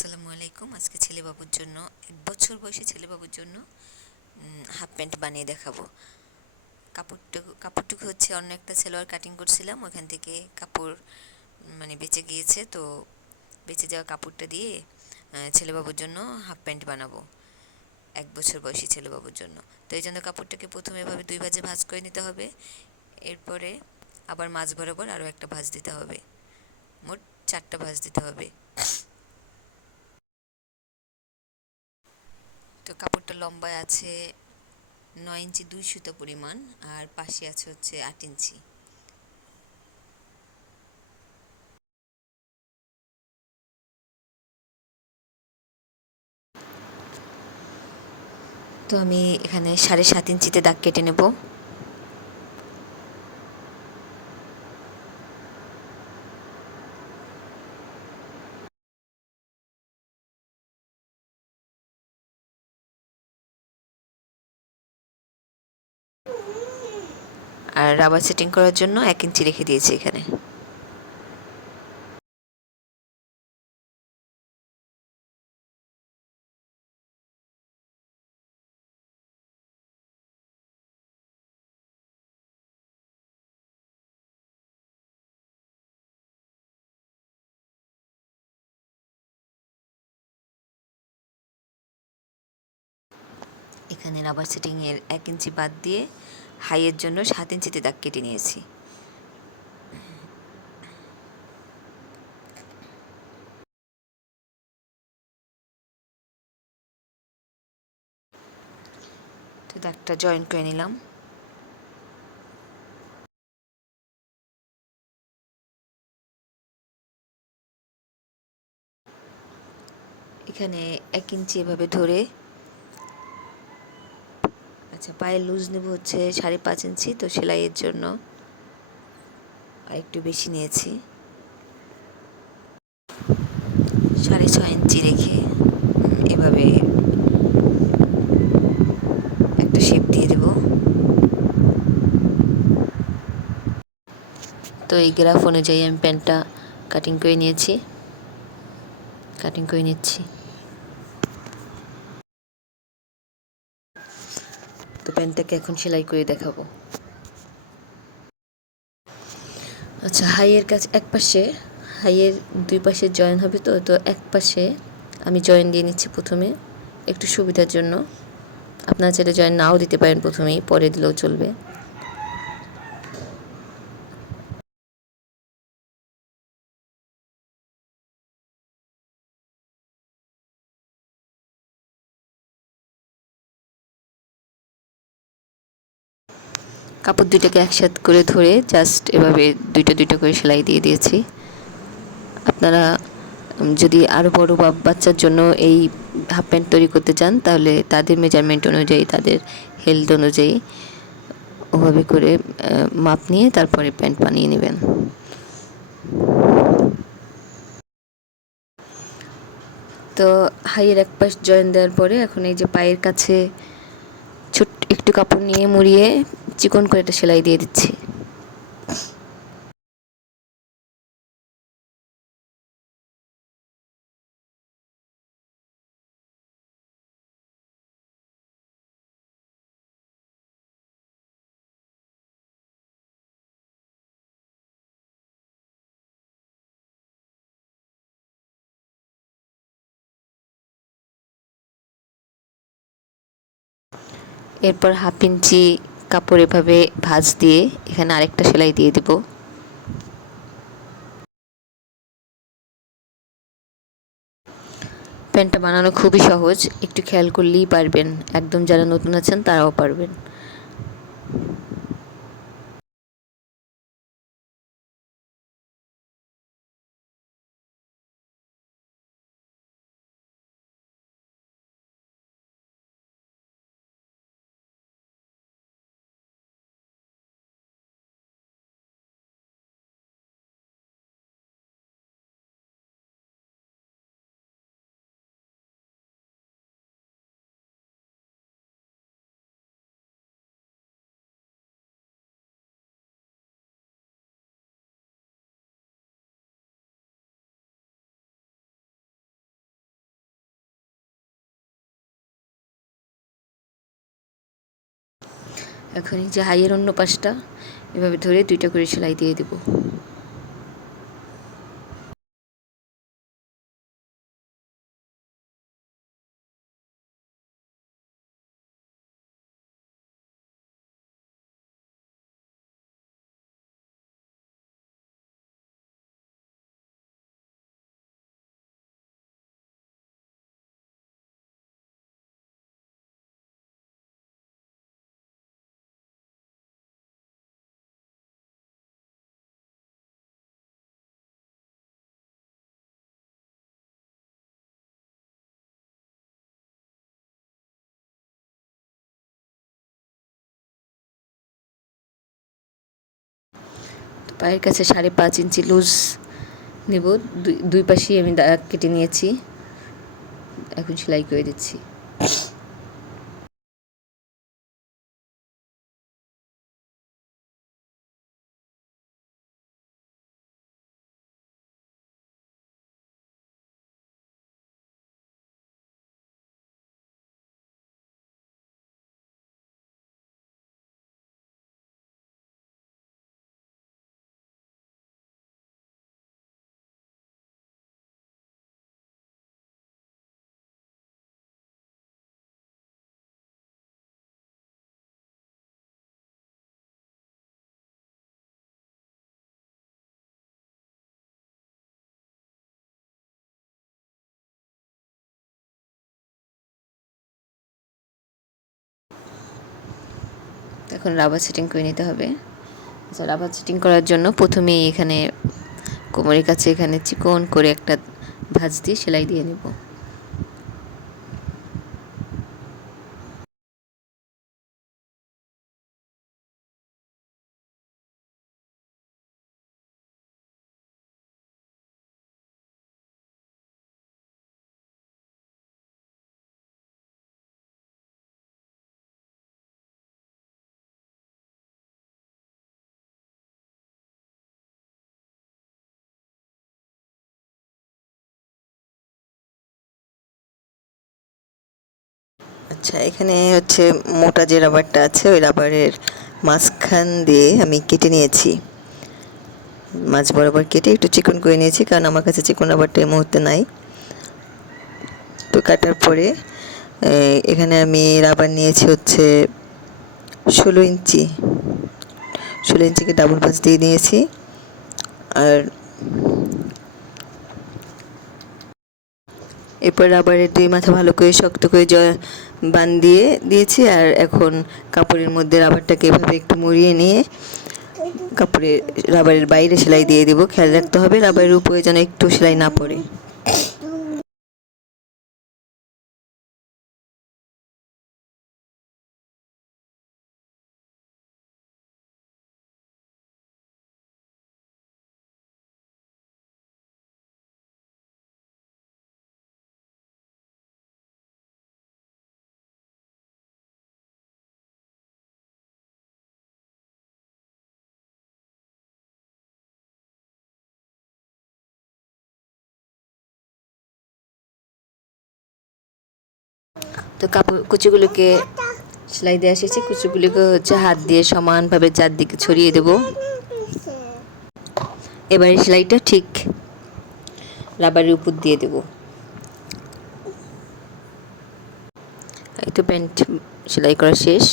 আসসালামু আলাইকুম। আজকে ছেলে বাবুর জন্য, এক বছর বয়সী ছেলে বাবুর জন্য হাফ প্যান্ট বানিয়ে দেখাবো। কাপড়টুকু কাপড়টুকু হচ্ছে অন্য একটা সেলোয়ার কাটিং করছিলাম, ওখান থেকে কাপড় মানে বেঁচে গিয়েছে, তো বেঁচে যাওয়া কাপড়টা দিয়ে ছেলে বাবুর জন্য হাফ প্যান্ট বানাবো, এক বছর বয়সী ছেলে বাবুর জন্য। তো এই জন্য কাপড়টাকে প্রথমে এভাবে দুই ভাজে ভাজ করে নিতে হবে, এরপরে আবার মাছ বরাবর আরও একটা ভাজ দিতে হবে, মোট চারটা ভাজ দিতে হবে। তো কাপড়টা লম্বায় আছে নয় ইঞ্চি দুই সুতো পরিমাণ, আর পাশে আছে হচ্ছে আট ইঞ্চি। তো আমি এখানে সাড়ে সাত ইঞ্চিতে দাগ কেটে নেব। আর রাবার সেটিং করার জন্য এক ইঞ্চি রেখে দিয়েছি এখানে। এখানে রাবার সেটিংয়ের এক ইঞ্চি বাদ দিয়ে হাইয়ের জন্য সাত ইঞ্চিতে দাগ কেটে নিয়েছি। তো দাগটা জয়েন করে নিলাম। এখানে এক ইঞ্চি এভাবে ধরে আচ্ছা পায়ের লুজ নেব হচ্ছে সাড়ে পাঁচ ইঞ্চি, তো সেলাইয়ের জন্য আর একটু বেশি নিয়েছি। সাড়ে ছয় ইঞ্চি রেখে এভাবে একটা শেপ দিয়ে দেব। তো এই গ্রাফ অনুযায়ী আমি প্যান্টটা কাটিং করে নিয়েছি। কাটিং করে নিচ্ছি। তো প্যান্টটাকে এখন সেলাই করে দেখাবো। আচ্ছা হাইয়ের কাজ এক পাশে, হাইয়ের দুই পাশে জয়েন হবে তো তো এক পাশে আমি জয়েন দিয়ে নিচ্ছি প্রথমে, একটু সুবিধার জন্য। আপনার ছেলে জয়েন নাও দিতে পারেন প্রথমেই, পরে দিলেও চলবে। কাপড় দুইটাকে একসাথে করে ধরে জাস্ট এভাবে দুইটা দুইটা করে সেলাই দিয়ে দিয়েছি। আপনারা যদি আরও বড় বা বাচ্চার জন্য এই হাফ প্যান্ট তৈরি করতে চান, তাহলে তাদের মেজারমেন্ট অনুযায়ী, তাদের হেলথ অনুযায়ী ওভাবে করে মাপ নিয়ে তারপরে প্যান্ট বানিয়ে নেবেন। তো হাইয়ের এক পাশ জয়েন দেওয়ার পরে এখন এই যে পায়ের কাছে ছোট্ট একটু কাপড় নিয়ে মুড়িয়ে চিকন করে একটা সেলাই দিয়ে দিচ্ছি। এরপর হাফ ইঞ্চি কাপড় এভাবে ভাঁজ দিয়ে এখানে আরেকটা সেলাই দিয়ে দিব। প্যান্টটা বানানো খুবই সহজ, একটু খেয়াল করলেই পারবেন। একদম যারা নতুন আছেন, তারাও পারবেন। এখন এই যে হাইয়ের অন্য পাশটা এভাবে ধরে দুইটা করে সেলাই দিয়ে দেবো। পায়ের কাছে সাড়ে পাঁচ ইঞ্চি লুজ নেব। দুই পাশেই আমি দাগ কেটে নিয়েছি। এখন সেলাই করে দিচ্ছি। এখন রাবার সেটিং করে নিতে হবে। আচ্ছা রাবার সেটিং করার জন্য প্রথমেই এখানে কোমরের কাছে এখানে চিকন করে একটা ভাজ দিয়ে সেলাই দিয়ে নেব। আচ্ছা এখানে হচ্ছে মোটা যে রাবারটা আছে, ওই রাবারের মাঝখান দিয়ে আমি কেটে নিয়েছি। মাছ বরাবর কেটে একটু চিকন করে নিয়েছি, কারণ আমার কাছে চিকন রাবারটা এই মুহূর্তে নাই। তো কাটার পরে এখানে আমি রাবার নিয়েছি হচ্ছে ষোলো ইঞ্চি। ষোলো ইঞ্চিকে ডাবল পাঁচ দিয়ে নিয়েছি। আর এরপর রাবারের দুই মাথা ভালো করে শক্ত করে বান দিয়ে দিয়েছি, আর এখন কাপড়ের মধ্যে রাবারটাকে এভাবে একটু মুড়িয়ে নিয়ে কাপড়ের রাবারের বাইরে সেলাই দিয়ে দেবো। খেয়াল রাখতে হবে রাবারের উপরে যেন একটু সেলাই না পড়ে। তো কাপড় কুচিগুলোকে সেলাই দিয়ে শেষে কুচিগুলোকে হচ্ছে হাত দিয়ে সমানভাবে চারদিকে ছড়িয়ে দেব। এবারে সেলাইটা ঠিক রাবারের উপর দিয়ে দেব। এই তো প্যান্ট সেলাই করা শেষ।